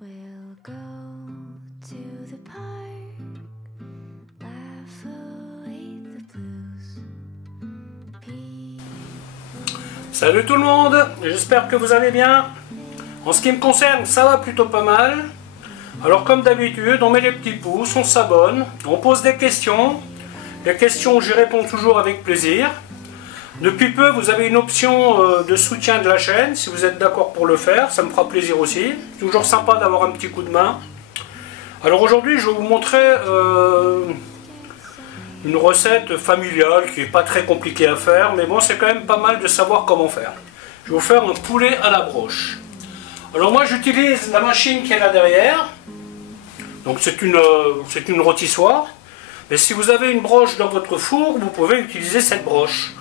We'll go to the park, laugh away the blues. Salut tout le monde, j'espère que vous allez bien. En ce qui me concerne, ça va plutôt pas mal. Alors comme d'habitude, on met les petits pouces, on s'abonne, on pose des questions. Les questions, j'y réponds toujours avec plaisir. Depuis peu, vous avez une option de soutien de la chaîne, si vous êtes d'accord pour le faire, ça me fera plaisir aussi. Toujours sympa d'avoir un petit coup de main. Alors aujourd'hui, je vais vous montrer une recette familiale qui n'est pas très compliquée à faire, mais bon, c'est quand même pas mal de savoir comment faire. Je vais vous faire un poulet à la broche. Alors moi, j'utilise la machine qui est là derrière. Donc c'est une rôtissoire. Mais si vous avez une broche dans votre four, vous pouvez utiliser cette broche.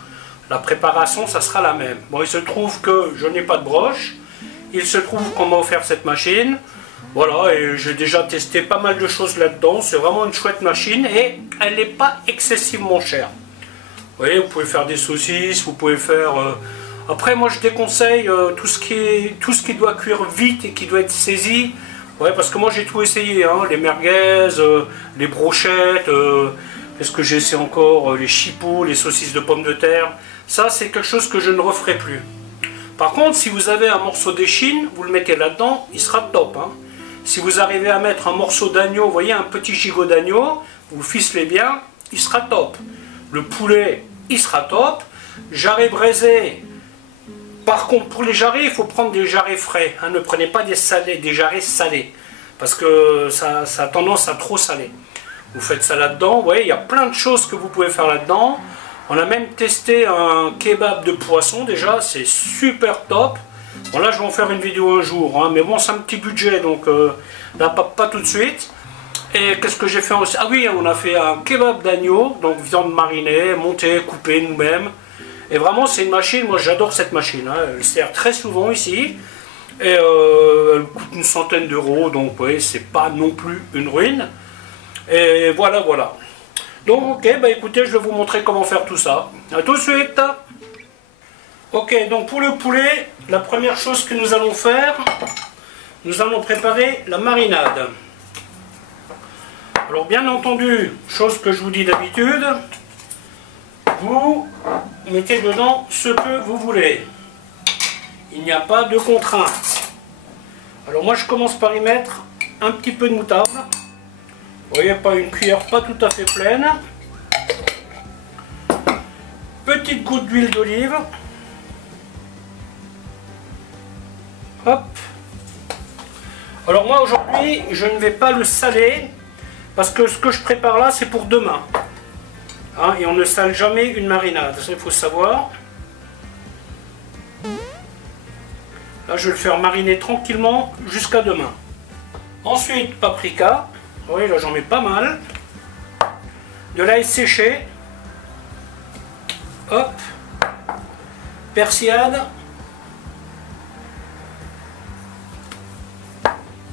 La préparation, ça sera la même. Bon, il se trouve que je n'ai pas de broche. Il se trouve qu'on m'a offert cette machine. Voilà, et j'ai déjà testé pas mal de choses là-dedans. C'est vraiment une chouette machine et elle n'est pas excessivement chère. Vous voyez, vous pouvez faire des saucisses, vous pouvez faire... Après, moi, je déconseille tout ce qui doit cuire vite et qui doit être saisi. Ouais, parce que moi, j'ai tout essayé. Hein, les merguez, les brochettes... Qu'est-ce que j'ai essayé encore? Les chipots, les saucisses de pommes de terre. Ça, c'est quelque chose que je ne referai plus. Par contre, si vous avez un morceau d'échine, vous le mettez là-dedans, il sera top. Hein. Si vous arrivez à mettre un morceau d'agneau, vous voyez, un petit gigot d'agneau, vous le ficelez bien, il sera top. Le poulet, il sera top. Jarret braisé. Par contre, pour les jarrets, il faut prendre des jarrets frais. Hein. Ne prenez pas des jarrets salés. Parce que ça a tendance à trop saler. Vous faites ça là-dedans, vous voyez, il y a plein de choses que vous pouvez faire là-dedans. On a même testé un kebab de poisson déjà, c'est super top. Bon là je vais en faire une vidéo un jour, hein, mais bon c'est un petit budget, donc là pas tout de suite. Et qu'est-ce que j'ai fait aussi? Ah oui, on a fait un kebab d'agneau, donc viande marinée, montée, coupée nous-mêmes. Et vraiment c'est une machine, moi j'adore cette machine, hein. Elle sert très souvent ici. Et elle coûte une centaine d'euros, donc vous voyez, c'est pas non plus une ruine. Et voilà. Donc ok, bah écoutez, je vais vous montrer comment faire tout ça. A tout de suite. Ok, donc pour le poulet, la première chose que nous allons faire, nous allons préparer la marinade. Alors bien entendu, chose que je vous dis d'habitude, vous mettez dedans ce que vous voulez. Il n'y a pas de contrainte. Alors moi je commence par y mettre un petit peu de moutarde. Vous voyez, pas une cuillère pas tout à fait pleine. Petite goutte d'huile d'olive. Hop. Alors moi aujourd'hui, je ne vais pas le saler parce que ce que je prépare là, c'est pour demain. Hein, et on ne sale jamais une marinade, ça il faut savoir. Là, je vais le faire mariner tranquillement jusqu'à demain. Ensuite, paprika. Oui, là j'en mets pas mal. De l'ail séché. Hop. Persillade.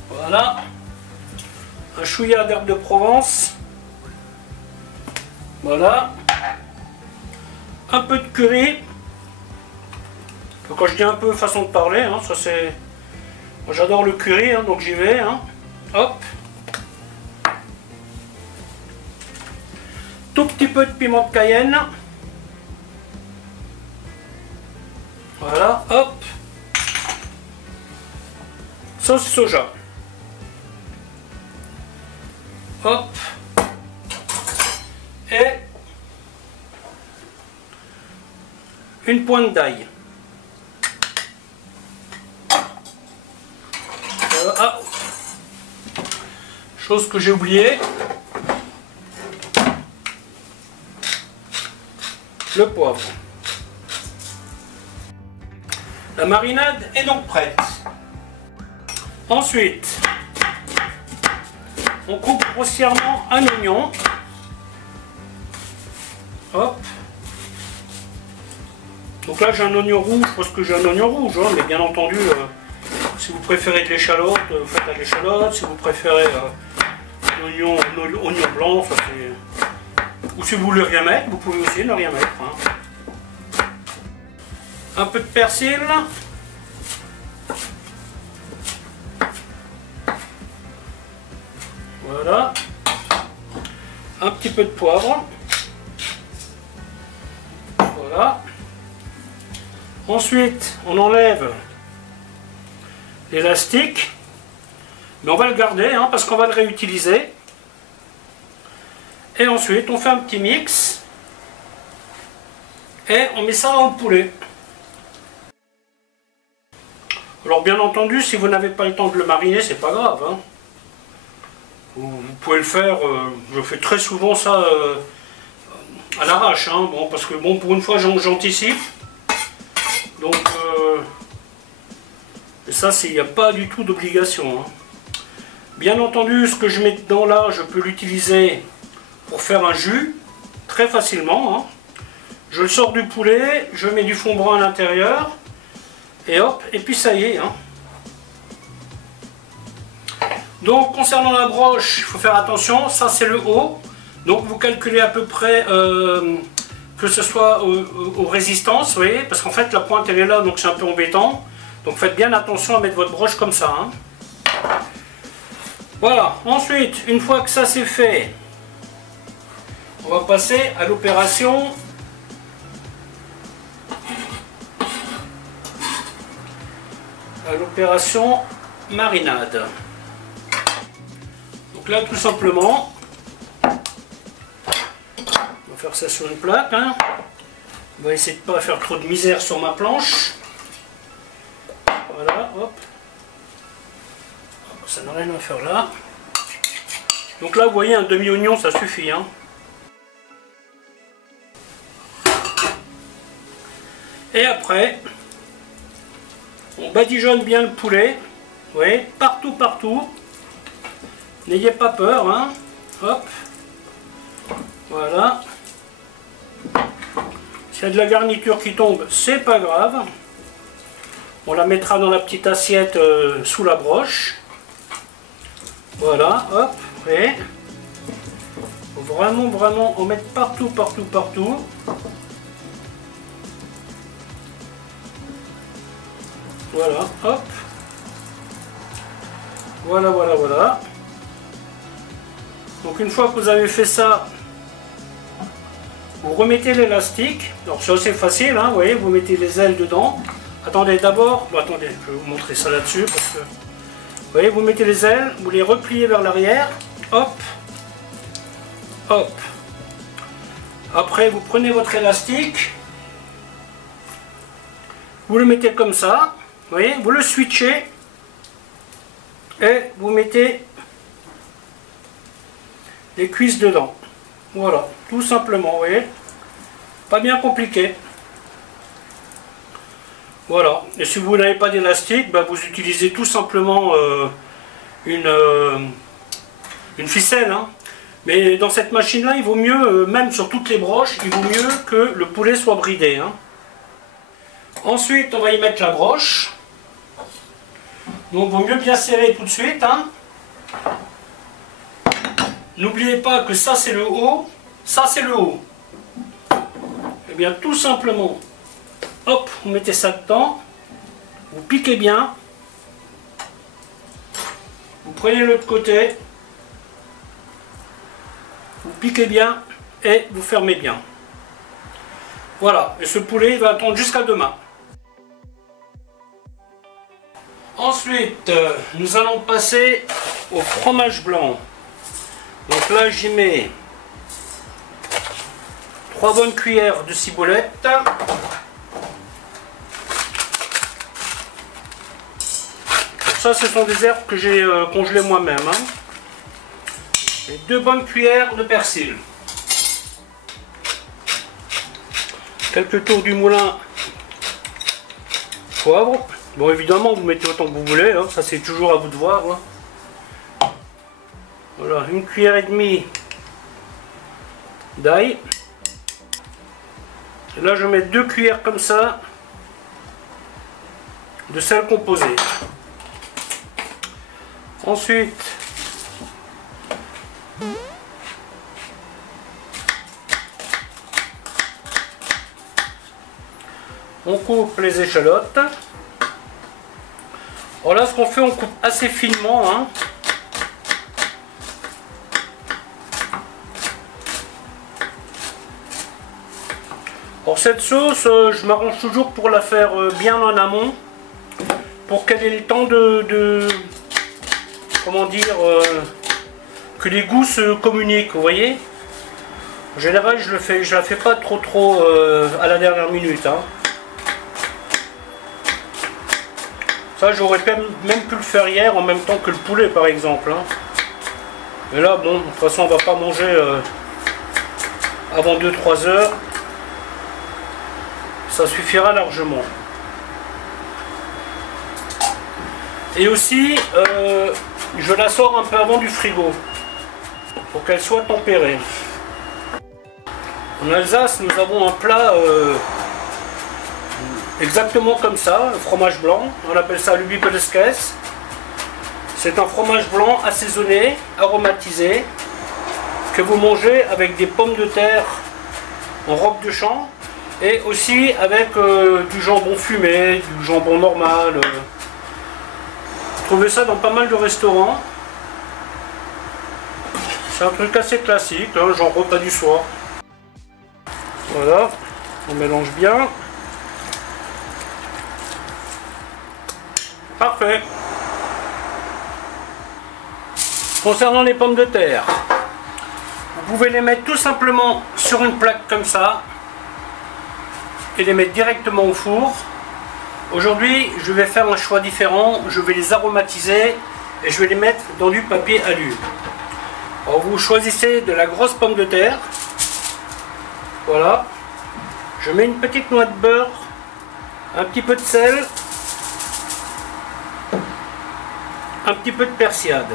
Voilà. Un chouïa d'herbe de Provence. Voilà. Un peu de curry. Quand je dis un peu, façon de parler, hein, ça c'est... Moi j'adore le curry, hein, donc j'y vais. Hein. Hop. Tout petit peu de piment de Cayenne. Voilà, hop. Sauce soja. Hop. Et une pointe d'ail. Ah. Chose que j'ai oubliée. Le poivre. La marinade est donc prête. Ensuite, on coupe grossièrement un oignon. Hop. Donc là j'ai un oignon rouge parce que j'ai un oignon rouge, hein, mais bien entendu, si vous préférez de l'échalote, faites à l'échalote. Si vous préférez l'oignon blanc, ça c'est... Ou si vous voulez rien mettre, vous pouvez aussi ne rien mettre. Hein. Un peu de persil. Voilà. Un petit peu de poivre. Voilà. Ensuite, on enlève l'élastique. Mais on va le garder hein, parce qu'on va le réutiliser. Et ensuite, on fait un petit mix. Et on met ça dans le poulet. Alors bien entendu, si vous n'avez pas le temps de le mariner, c'est pas grave. Hein. Vous pouvez le faire, je fais très souvent ça à l'arrache. Hein, bon, parce que bon, pour une fois, j'anticipe. Donc, ça, il n'y a pas du tout d'obligation. Hein. Bien entendu, ce que je mets dedans là, je peux l'utiliser pour faire un jus, très facilement. Hein. Je le sors du poulet, je mets du fond brun à l'intérieur, et hop, et puis ça y est. Hein. Donc, concernant la broche, il faut faire attention, ça c'est le haut. Donc, vous calculez à peu près que ce soit aux résistances, vous voyez, parce qu'en fait, la pointe elle est là, donc c'est un peu embêtant. Donc, faites bien attention à mettre votre broche comme ça. Hein. Voilà, ensuite, une fois que ça c'est fait, on va passer à l'opération marinade. Donc là, tout simplement, on va faire ça sur une plaque. Hein. On va essayer de ne pas faire trop de misère sur ma planche. Voilà, hop. Ça n'a rien à faire là. Donc là, vous voyez, un demi-oignon, ça suffit. Hein. Et après, on badigeonne bien le poulet. Vous voyez, partout, partout. N'ayez pas peur. Hein. Hop. Voilà. S'il y a de la garniture qui tombe, c'est pas grave. On la mettra dans la petite assiette sous la broche. Voilà, hop, et faut vraiment en mettre partout, partout, partout. Voilà, hop. Voilà, voilà, voilà. Donc une fois que vous avez fait ça, vous remettez l'élastique. Alors c'est assez facile, hein, vous voyez, vous mettez les ailes dedans. Attendez, d'abord, bon, attendez, je vais vous montrer ça là-dessus parce que... Vous voyez, vous mettez les ailes, vous les repliez vers l'arrière, hop, hop. Après, vous prenez votre élastique, vous le mettez comme ça, vous voyez, vous le switchez et vous mettez les cuisses dedans. Voilà, tout simplement, vous voyez, pas bien compliqué. Voilà, et si vous n'avez pas d'élastique, bah vous utilisez tout simplement une ficelle. Hein. Mais dans cette machine-là, il vaut mieux, même sur toutes les broches, il vaut mieux que le poulet soit bridé. Hein. Ensuite, on va y mettre la broche. Donc, il vaut mieux bien serrer tout de suite. Hein. N'oubliez pas que ça, c'est le haut. Ça, c'est le haut. Et bien, tout simplement... Hop, vous mettez ça dedans, vous piquez bien, vous prenez l'autre côté, vous piquez bien et vous fermez bien. Voilà, et ce poulet il va attendre jusqu'à demain. Ensuite, nous allons passer au fromage blanc. Donc là, j'y mets 3 bonnes cuillères de ciboulette. Ça, ce sont des herbes que j'ai congelées moi-même. Hein. Et 2 bonnes cuillères de persil. Quelques tours du moulin. Poivre. Bon, évidemment, vous mettez autant que vous voulez. Hein. Ça, c'est toujours à vous de voir. Hein. Voilà, 1 cuillère et demie d'ail. Et là, je mets 2 cuillères comme ça de sel composé. Ensuite, on coupe les échalotes. Alors là, ce qu'on fait, on coupe assez finement. Hein. Alors cette sauce, je m'arrange toujours pour la faire bien en amont, pour qu'elle ait le temps comment dire, que les goûts se communiquent, vous voyez. En général, je la fais pas trop à la dernière minute. Hein. Ça, j'aurais même pu le faire hier en même temps que le poulet, par exemple. Hein. Mais là, bon, de toute façon, on va pas manger avant 2-3 heures. Ça suffira largement. Et aussi, je la sors un peu avant du frigo pour qu'elle soit tempérée. En Alsace, nous avons un plat exactement comme ça, un fromage blanc. On appelle ça le Lübeckkäse. C'est un fromage blanc assaisonné, aromatisé, que vous mangez avec des pommes de terre en robe de champ et aussi avec du jambon fumé, du jambon normal. Vous trouvez ça dans pas mal de restaurants. C'est un truc assez classique, hein, genre repas du soir. Voilà, on mélange bien. Parfait. Concernant les pommes de terre, vous pouvez les mettre tout simplement sur une plaque comme ça et les mettre directement au four. Aujourd'hui, je vais faire un choix différent. Je vais les aromatiser et je vais les mettre dans du papier alu. Alors vous choisissez de la grosse pomme de terre. Voilà. Je mets une petite noix de beurre, un petit peu de sel, un petit peu de persillade.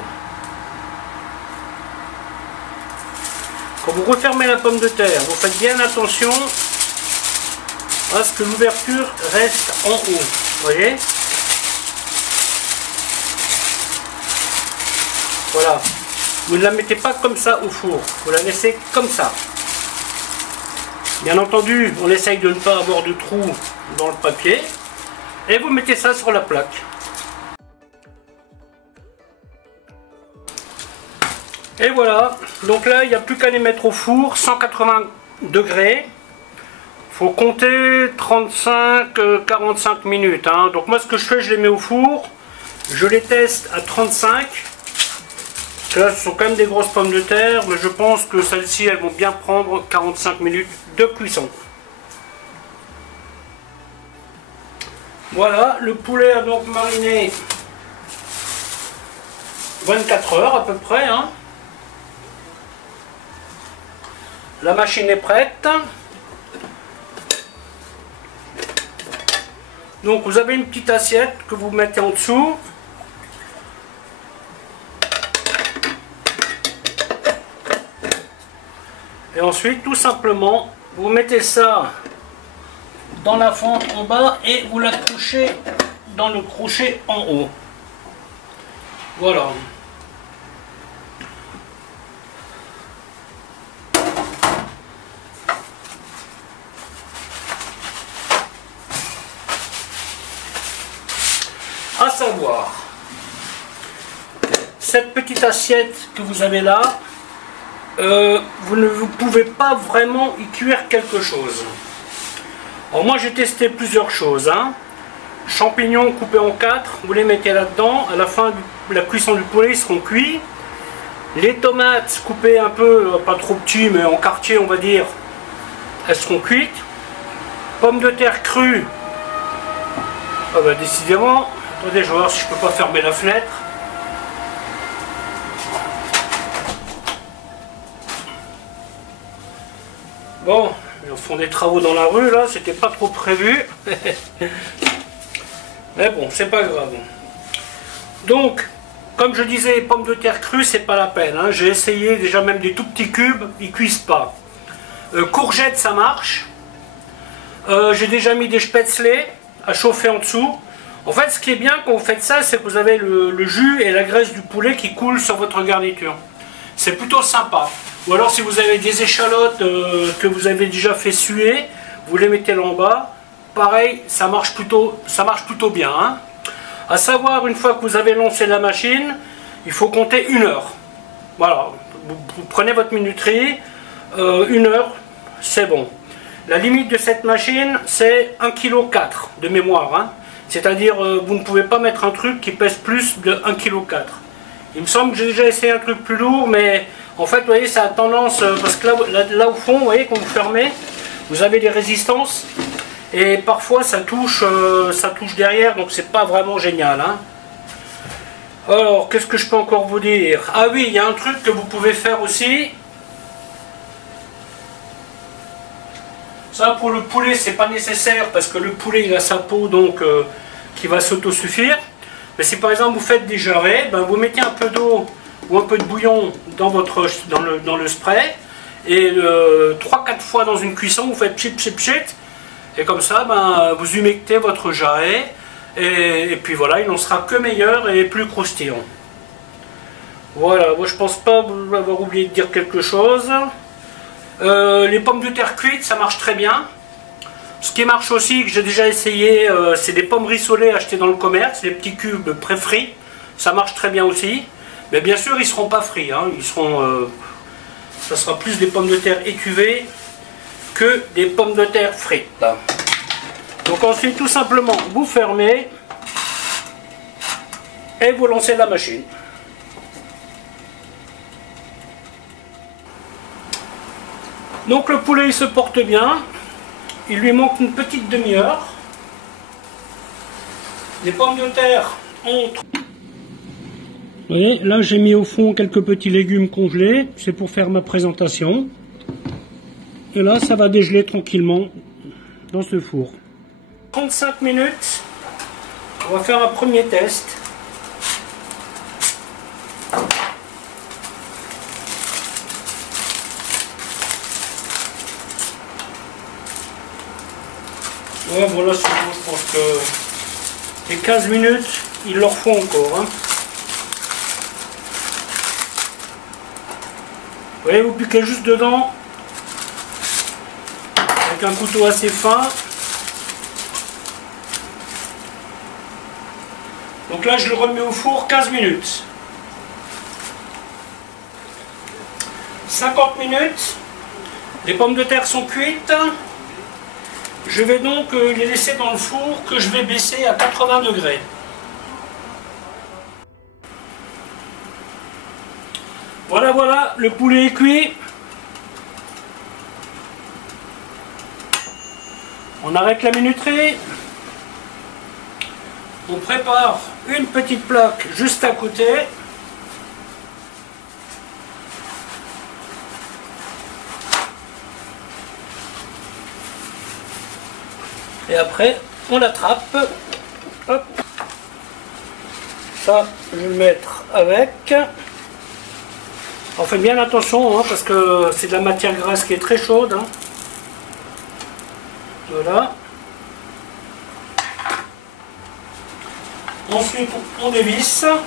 Quand vous refermez la pomme de terre, vous faites bien attention à ce que l'ouverture reste en haut. Vous voyez? Voilà. Vous ne la mettez pas comme ça au four. Vous la laissez comme ça. Bien entendu, on essaye de ne pas avoir de trous dans le papier. Et vous mettez ça sur la plaque. Et voilà. Donc là, il n'y a plus qu'à les mettre au four, 180 degrés. Il faut compter 35-45 minutes. Hein. Donc moi, ce que je fais, je les mets au four. Je les teste à 35. Parce que là, ce sont quand même des grosses pommes de terre. Mais je pense que celles-ci, elles vont bien prendre 45 minutes de cuisson. Voilà, le poulet a donc mariné 24 heures à peu près. Hein. La machine est prête. Donc vous avez une petite assiette que vous mettez en dessous. Et ensuite, tout simplement, vous mettez ça dans la fente en bas et vous l'accrochez dans le crochet en haut. Voilà. À savoir, cette petite assiette que vous avez là, vous ne pouvez pas vraiment y cuire quelque chose. Alors moi j'ai testé plusieurs choses. Hein. Champignons coupés en 4, vous les mettez là-dedans. À la fin de la cuisson du poulet, ils seront cuits. Les tomates coupées un peu, pas trop petits, mais en quartier on va dire, elles seront cuites. Pommes de terre crues. Ah bah décidément. Attendez, je vais voir si je peux pas fermer la fenêtre. Bon, ils font des travaux dans la rue là, c'était pas trop prévu. Mais bon, c'est pas grave. Donc, comme je disais, pommes de terre crues, c'est pas la peine. Hein. J'ai essayé déjà même des tout petits cubes, ils cuisent pas. Courgettes, ça marche. J'ai déjà mis des spätzle à chauffer en dessous. En fait, ce qui est bien quand vous faites ça, c'est que vous avez le jus et la graisse du poulet qui coulent sur votre garniture. C'est plutôt sympa. Ou alors si vous avez des échalotes que vous avez déjà fait suer, vous les mettez là en bas. Pareil, ça marche plutôt bien. Hein. À savoir, une fois que vous avez lancé la machine, il faut compter 1 heure. Voilà, vous prenez votre minuterie, 1 heure, c'est bon. La limite de cette machine, c'est 1,4 kg de mémoire. Hein. C'est-à-dire, vous ne pouvez pas mettre un truc qui pèse plus de 1,4 kg. Il me semble que j'ai déjà essayé un truc plus lourd, mais en fait, vous voyez, ça a tendance, parce que là au fond, vous voyez, quand vous fermez, vous avez des résistances, et parfois ça touche derrière, donc c'est pas vraiment génial. Hein. Alors, qu'est-ce que je peux encore vous dire? Ah oui, il y a un truc que vous pouvez faire aussi. Ça, pour le poulet, c'est pas nécessaire parce que le poulet, il a sa peau donc qui va s'autosuffire. Mais si par exemple vous faites des jarrets, ben, vous mettez un peu d'eau ou un peu de bouillon dans le spray et 3-4 fois dans une cuisson, vous faites pchit pchit pchit et comme ça, ben, vous humectez votre jarret et puis voilà, il n'en sera que meilleur et plus croustillant. Voilà, moi je pense pas avoir oublié de dire quelque chose. Les pommes de terre cuites, ça marche très bien. Ce qui marche aussi, que j'ai déjà essayé, c'est des pommes rissolées achetées dans le commerce, les petits cubes pré-frits. Ça marche très bien aussi. Mais bien sûr, ils ne seront pas frits. Hein. Ça sera plus des pommes de terre étuvées que des pommes de terre frites. Donc ensuite, tout simplement, vous fermez et vous lancez la machine. Donc le poulet il se porte bien, il lui manque une petite demi-heure. Les pommes de terre ont... Vous voyez, là j'ai mis au fond quelques petits légumes congelés, c'est pour faire ma présentation. Et là ça va dégeler tranquillement dans ce four. 35 minutes, on va faire un premier test. Ouais, voilà, c'est bon, je pense que les 15 minutes, il leur faut encore. Hein. Vous voyez, vous piquez juste dedans, avec un couteau assez fin. Donc là, je le remets au four 15 minutes. 50 minutes, les pommes de terre sont cuites. Je vais donc les laisser dans le four que je vais baisser à 80 degrés. Voilà, voilà, le poulet est cuit. On arrête la minuterie. On prépare une petite plaque juste à côté. Et après, on l'attrape. Hop. Ça, je vais le mettre avec. On fait bien attention, hein, parce que c'est de la matière grasse qui est très chaude. Hein. Voilà. Ensuite, on dévisse. Alors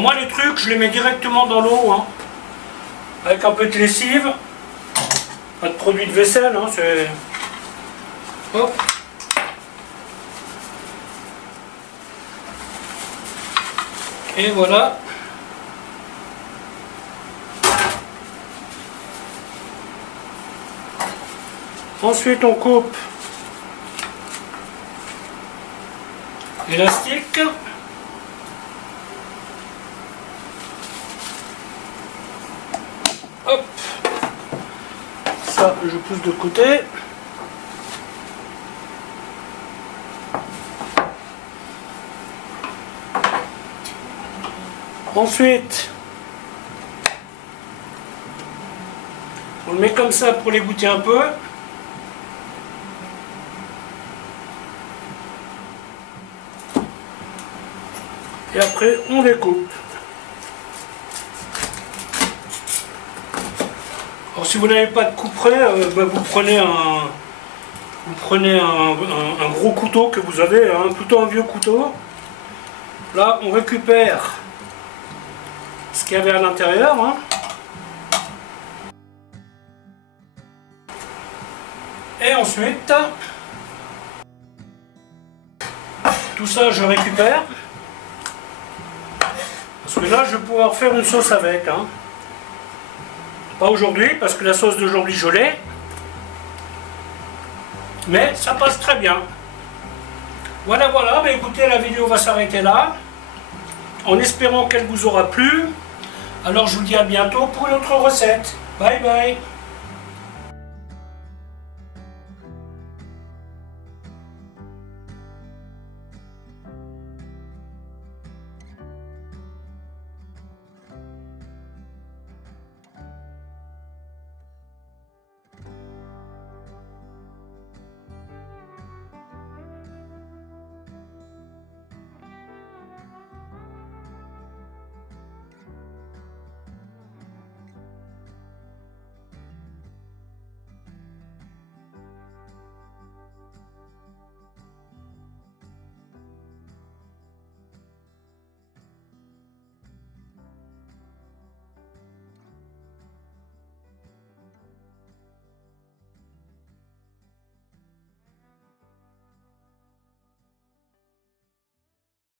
moi, les trucs, je les mets directement dans l'eau. Hein. Avec un peu de lessive, pas de produit de vaisselle, hein, c'est... Hop. Et voilà. Ensuite on coupe l'élastique. Hop, ça je pousse de côté. Ensuite, on le met comme ça pour l'égoutter un peu. Et après, on découpe. Alors si vous n'avez pas de couperet, vous prenez un gros couteau que vous avez, hein, plutôt un vieux couteau. Là, on récupère ce qu'il y avait à l'intérieur. Hein. Et ensuite, tout ça, je récupère. Parce que là, je vais pouvoir faire une sauce avec. Hein. Pas aujourd'hui, parce que la sauce d'aujourd'hui je l'ai. Mais ça passe très bien. Voilà, voilà, mais écoutez, la vidéo va s'arrêter là. En espérant qu'elle vous aura plu. Alors je vous dis à bientôt pour une autre recette. Bye bye.